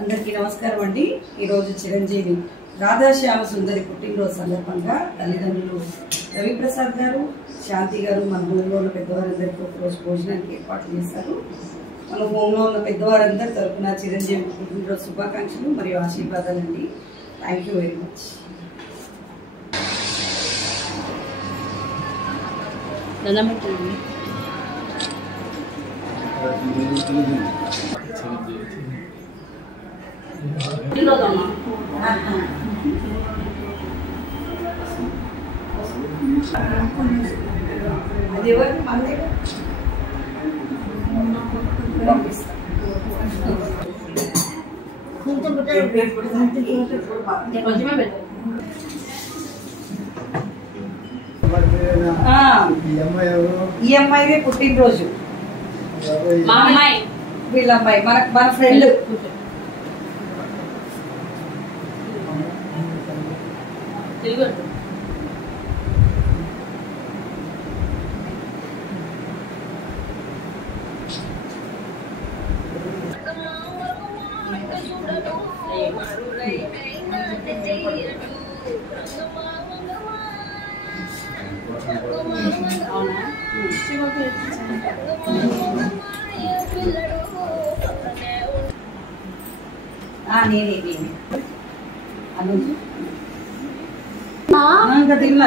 అందరికీ నమస్కారం అండి। ఈ రోజు చిరంజీవి రాధాశ్యామ సుందరి పుట్టినరోజు సందర్భంగా తల్లిదండ్రులు రవిప్రసాద్ గారు, శాంతి గారు మన హోంలో ఉన్న పెద్దవారందరికీ ఒక రోజు భోజనానికి ఏర్పాటు చేశారు। మన హోంలో ఉన్న పెద్దవారందరి తరఫున చిరంజీవి పుట్టినరోజు శుభాకాంక్షలు మరియు ఆశీర్వాదాలండి। Thank you very much. అది ఎవరికి మందే ఈ అమ్మాయి పుట్టినరోజు వీళ్ళ అమ్మాయి మన ఫ్రెండ్ నేనే తిన్నా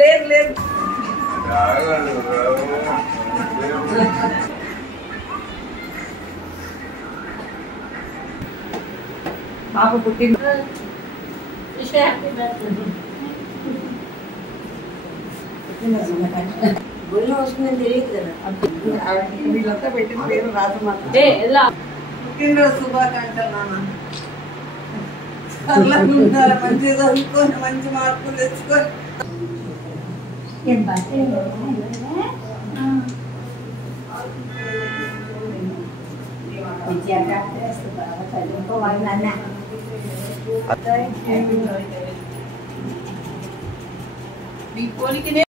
లేదు లేదు పాప పుట్టిన గుళ్ళు వస్తుందని తెలియదు కదా, వీళ్ళంతా పెట్టిన పేరు రాజమాత। పుట్టినరోజు శుభాకాంక్షలు నాన్న, మంచిగా చదువుకొని మంచి మార్కులు తెచ్చుకొని మీ పోలికి